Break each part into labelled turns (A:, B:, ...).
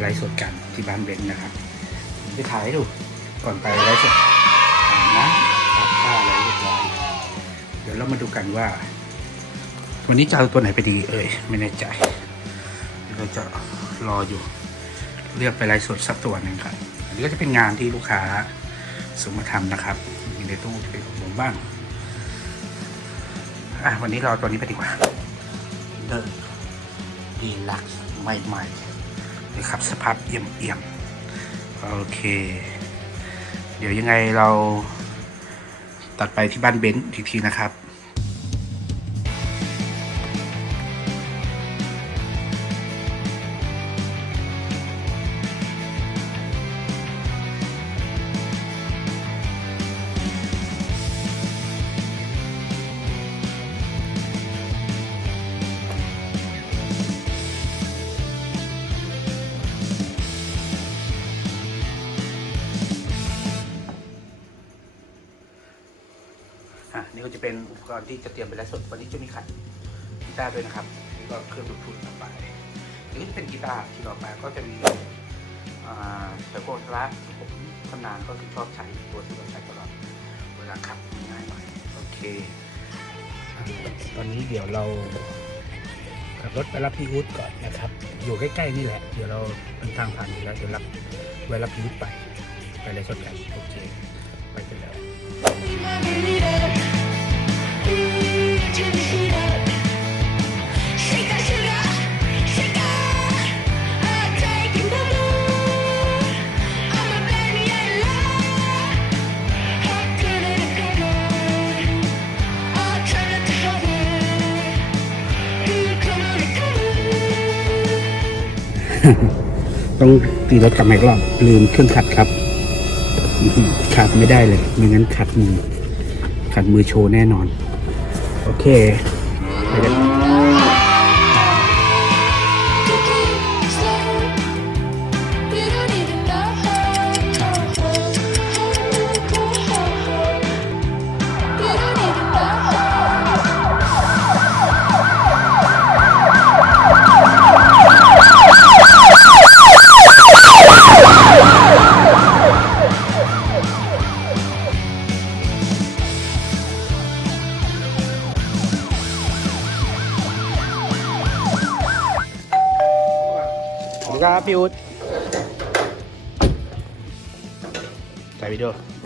A: ไลฟ์สดกันที่บ้านเบนซ์นะครับไปถ่ายให้ดูก่อนไปไลฟ์สดอาบน้ำตัดผ้าอะไรเรียบร้อยเดี๋ยวเรามาดูกันว่า วันนี้จะเอาตัวไหนไปดีเอ่ยไม่แน่ใจเราจะรออยู่ เลือกไปไลฟ์สดสักตัวหนึ่งครับอันนี้ก็จะเป็นงานที่ลูกค้าส่งมาทำนะครับมีในตู้ที่เป็นของผมบ้างอะวันนี้เราเอาตัวนี้ไปดีกว่าเดินดีลักซ์ใหม่ๆ เลยครับสภาพเอี่ยมเอี่ยมๆ โอเค เดี๋ยวยังไงเราตัดไปที่บ้านเบนซ์อีกทีนะครับ ก็จะเป็นอุปกรณ์ที่จะเตรียมไปไลฟ์สดวันนี้จะมีขัดกีตาร์ด้วยนะครับนี่ก็เครื่องบลูทูธต่อไปนี่ก็จะเป็นกีตาร์ที่ต่อมาก็จะมีอ่าเซอร์โคทระที่ผมชำนาญก็คือชอบใช้ตัวที่เราใช้ตลอดเวลาขับง่ายหน่อยโอเค ตอนนี้เดี๋ยวเราขับรถไปรับพี่อุ๊ดก่อนนะครับ อยู่ใกล้ๆนี่แหละ เดี๋ยวเราเป็นทางผ่านอยู่แล้วเดี๋ยวรับไว้รับพี่อุ๊ดไป ไปไลฟ์สดกันโอเค ไปกันแล้ว ต้องตีรถกลับมาอีกรอบลืมเครื่องขัดครับขาดไม่ได้เลยไม่งั้นขัดมือขัดมือโชว์แน่นอน โ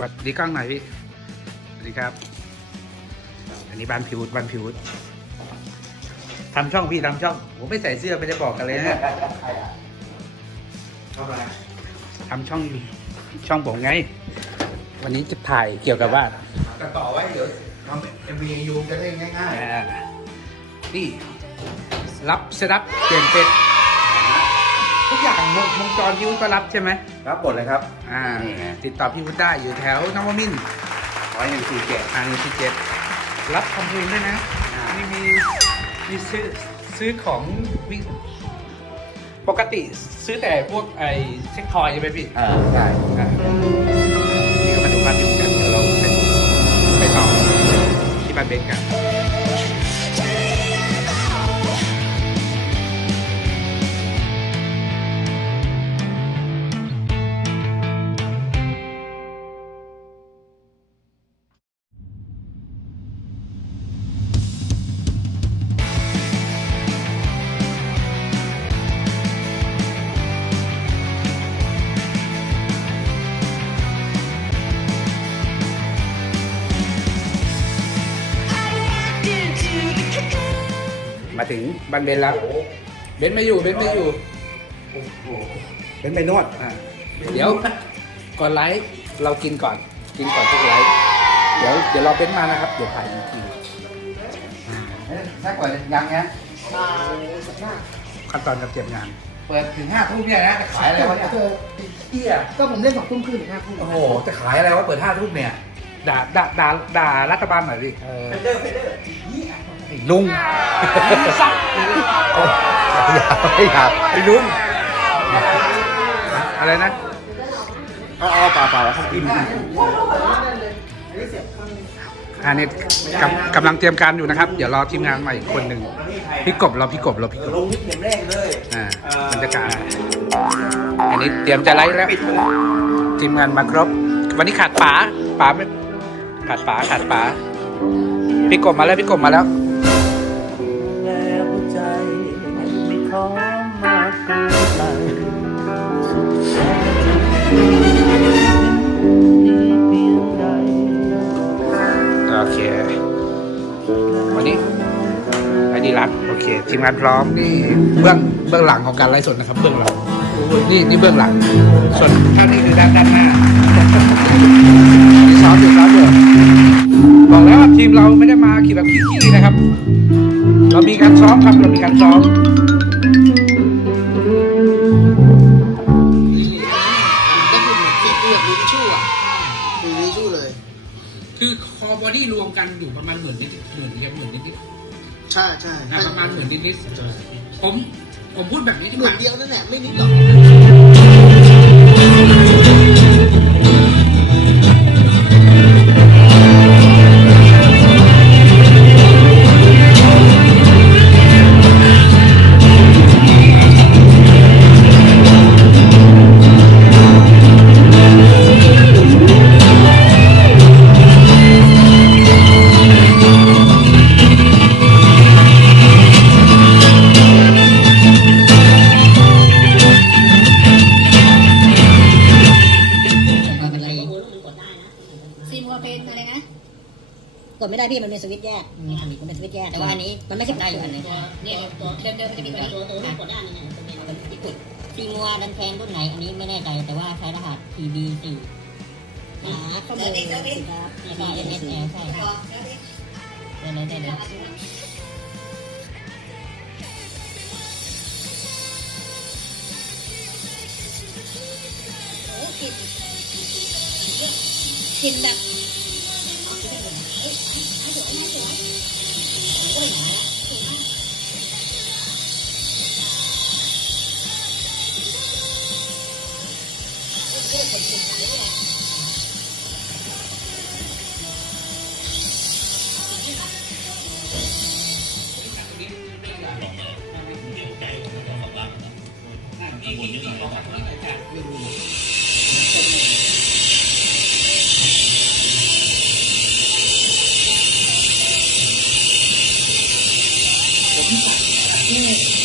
A: วิดีโอสวัสดีกล้องหน่อยพี่สวัสดีครับ อันนี้บ้านพี่อุ๊ดบ้านพี่อุ๊ดทำช่องพี่ทำช่องผมไม่ใส่เสื้อไม่ได้บอกกันเลยนะทำช่องช่องผมไง วันนี้จะถ่ายเกี่ยวกับว่า
B: แต่ต่อไว้เดี๋ยวทำเอ็มวียูจะได้ง่าย
A: อ่านี่รับเซตอัพเปลี่ยนเป็ด ทุกอย่างวงวงจรพี่วุฒิก็รับใช่ไหม
B: ๆครับหมดเลยครับ
A: อ่า
B: นี่ไง
A: ติดต่อพี่วุฒิได้อยู่แถวนวมินทร์
B: ร้อยหนึ่งสี่เจ็ด
A: อ่านี่ที่เจ็ดรับทำเพลงด้วยนะ
B: อ่า
A: มีมีมีซื้อซื้อของวิปกติซื้อแต่พวกไอ้เช็คคอยใช่ไหมพี่
B: อ่าใช่
A: อ่านี่ก็มาดูบ้านพี่วุฒิกันเดี๋ยวเราไปไปต่อที่บ้านเบนกัน ถึงบันเบนแล้ว เบนไม่อยู่ เบนไม่อยู่
B: เป็นไปนวด
A: อ่าเดี๋ยวก่อนไลฟ์เรากินก่อน กินก่อนทุกไลฟ์เดี๋ยวเดี๋ยวรอเบนมานะครับ เดี๋ยวถ่ายอีกที
B: ถ้าเปิดยังไง
A: ขั้นตอนการเตรียมงาน
B: เปิดถึงห้าทุ่มเนี่ยนะจะขายอะไรวะเนี่ย
C: เที่ยก็ผมเล่นสองทุ่มครึ่งถึงห้าทุ่ม
B: โอ้โห จะขายอะไรวะเปิดห้าทุ่มเนี่ย
A: ด่าด่าด่าด่ารัฐบาลหน่อยดิ
B: เออ
A: ลุง
B: อย่าไม่อยาก
A: ไอ้ลุงอะไรนะ
B: เอาเอาเปล่าเปล่าแล้วครับกิน
A: อันนี้กำกำลังเตรียมการอยู่นะครับ เดี๋ยวรอทีมงานใหม่อีกคนหนึ่งพี่กบเราพี่กบเราพี่กบ
B: ลงนิดเข็มแรกเลย
A: อ่า
B: เอ่อบ
A: รรยากาศอันนี้เตรียมจะไลฟ์แล้วทีมงานมาครบ วันนี้ขาดป๋าป๋าไม่ขาดป๋าขาดป๋าพี่กบมาแล้วพี่กบมาแล้ว
D: แล้ว กเกินไปสุดแสนจะดีเพียงใด
A: โอเค วันนี้ไอดีรักโอเค ทีมงานพร้อมนี่เบื้องเบื้องหลังของการไลฟ์สดนะครับ เบื้องหลังนี่นี่เบื้องหลัง ส่วนท่านนี้คือด้านด้านหน้านี่ซ้อมอยู่ซ้อมอยู่บอกแล้วว่าทีมเราไม่ได้มาขี่แบบขี้ๆนะครับ เรามีการซ้อมครับเรามีการซ้อม รวมกันอยู่ประมาณเหมือนนิดเหมือนเหมือนนิดนิด
C: ใช่ใช่
A: ประมาณเหมือนนิดนิดผมผมพูดแบบนี้ดี
C: เห
A: ก
C: มือ
A: ว่า
C: นเดียวนั่นแหละไม่นิดหรอก
E: กดไม่ได้พี่มันมีสวิตช์แยกมีทางนี้มันเป็นสวิตช์แยกแต่ว่าอันนี้มันไม่ใช่ได้อยู่อันนี้เนี่ยตัวเดิมเดิมมันจะมีตัวนี้ตัวตัวกดได้นี่นะเอาเป็นที่กดซีมัวดันแพงรุ่นไหนอันนี้ไม่แน่ใจแต่ว่าใช้รหัส PB สี่หาข้อมูลสิครับแล้วก็ NSL ใช่ได้เลยได้เลย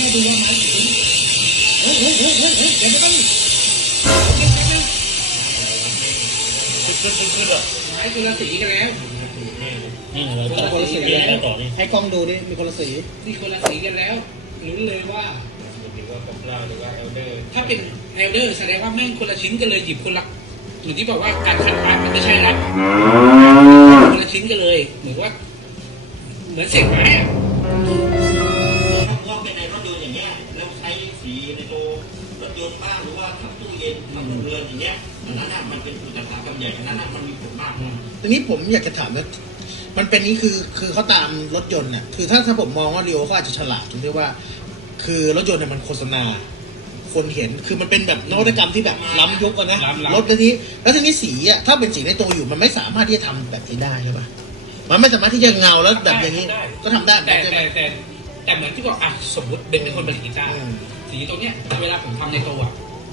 E: โอ้กลิ่นกลิ่นแบบ
A: ไอ้คนละสีกันแล้ว
D: นี่เราต่อ
C: คนละสี
D: นี่
C: แล้ว
D: ต่อนี่
C: ให้กล้องดูดิมีคนละสี
A: นี่คนละสีกันแล้วรู้เลยว่า
D: หรือว่าป๊อปล่าหรือว่าเอลเดอร์
A: ถ้าเป็นเอลเดอร์แสดงว่าแม่งคนละชิ้นกันเลยหยิบคนละเหมือนที่บอกว่าการคัดพาร์ทมันไม่ใช่ละคนละชิ้นกันเลยเหมือนว่า เหมือนเศษไม้อะ
F: ยนต์บ้างหรือว่าทำตู้เย็นทำเรือนอย่างเงี้ยอันนั้นน่ะมันเป็นอุตสาหกรรมใหญ่อันนั้นน่ะมันมีผลมากนะ
C: ทีนี้ผมอยากจะถามว่ามันเป็นนี้คือคือเขาตามรถยนต์น่ะคือถ้าถ้าผมมองว่าเรียวเขาอาจจะฉลาดตรงที่ว่า คือรถยนต์เนี่ยมันโฆษณา คนเห็นคือมันเป็นแบบนวัตกรรมที่แบบล้ำยุคอะนะรถทีนี้ แล้วทีนี้สีอะถ้าเป็นสีในตัวอยู่มันไม่สามารถที่จะทำแบบนี้ได้หรือเปล่ามันไม่สามารถที่จะเงาแล้วแบบอย่างนี้ ก็ทำได้เหมือน
A: แต่
C: กันใช่ไหม
A: แต่แต่แต่เหมือนที่บอกอะสมมติเบนเป็นคนผลิตกีตาร์
C: อืม
A: สีตัวเนี้ยเวลาผมทำในตัวอะ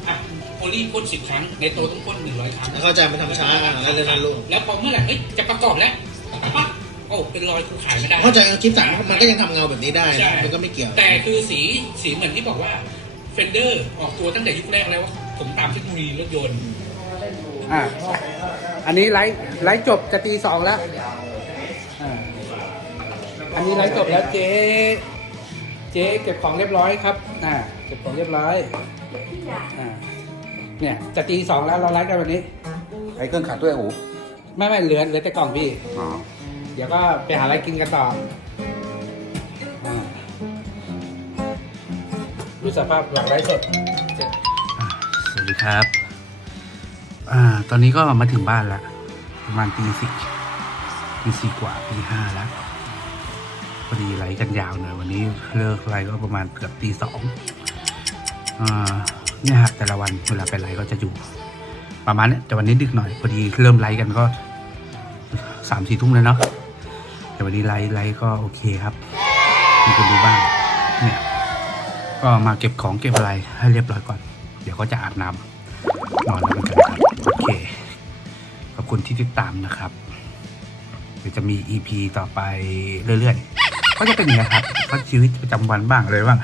A: อะโพลีพ่นสิบครั้ง ในตัวต้องพ่นหนึ่งร้อยครั้ง
C: เข้าใจมันทำช้าอะแล้วเดี๋ยวนั้นลูก
A: แล้วพอเมื่อไหร่เอ้ยจะประกอบแล้วปั๊บโอ้เป็นรอยคือขายไม่ได้
C: เข้าใจคลิปสั่งมันก็ยังทำเงาแบบนี้ได้
A: ใช่
C: นะมันก็ไม่เกี่ยว
A: แต่คือสีสีเหมือนที่บอกว่าเฟนเดอร์ออกตัวตั้งแต่ยุคแรกแล้วว่าผมตามเทคโนโลยีรถยนต์อ่าอันนี้ไลฟ์ไลฟ์จบจะตีสองแล้วอ่าอันนี้ไลฟ์จบแล้วเจ๊ เจ๊เก็บของเรียบร้อยครับอ่าเก็บของเรียบร้อยอ่าเนี่ยจะตีสองแล้วเราไลฟ์กันวันนี้
B: ไอ้เครื่องขัดด้วยโอ้
A: ไม่ไม่เหลือเหลือแต่กล่องพี่
B: อ๋อ
A: เดี๋ยวก็ไปหาอะไรกินกันต่ออาดูสภาพหลังไร้สดสวัสดีครับ อ่า ตอนนี้ก็มาถึงบ้านแล้วประมาณตีสี่ตีสี่กว่าตีห้าแล้วพ อดีไหลกันยาวหน่อยวันนี้เลิกไลก็ประมาณเกือบตีสองอ่าเนี่ยฮะแต่ละวันเวลาไปไลก็จะอยู่ ประมาณเนี้ยแต่วันนี้ดึกหน่อยพอดีเริ่มไลกันก็สามสี่ทุ่มแล้วเนาะแต่วันนี้ไลฟ์ไลฟ์ก็โอเคครับมีคนดูบ้างเนี่ยก็มาเก็บของเก็บอะไรให้เรียบร้อยก่อน เดี๋ยวก็จะอาบน้ำนอนแล้วกันครับโอเคขอบคุณที่ติดตามนะครับเดี๋ยวจะมี EP ต่อไปเรื่อยๆ ก็จะเป็นอย่างนี้ยครับก็ชีวิตประจำวันบ้างอะไรบ้าง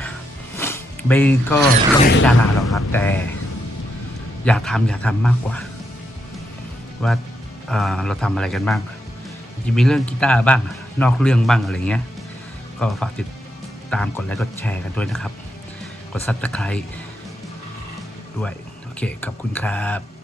A: เบย์ก็ไม่ใช่ดาราหรอกครับ แต่ อยากทำอยากทำมากกว่า ว่าเอ่อเราทำอะไรกันบ้าง จะมีเรื่องกีตาร์บ้าง นอกเรื่องบ้างอะไรเงี้ย ก็ฝากติดตามกดไลค์กดแชร์กันด้วยนะครับ กดซับสไครต์ด้วย โอเค ขอบคุณครับ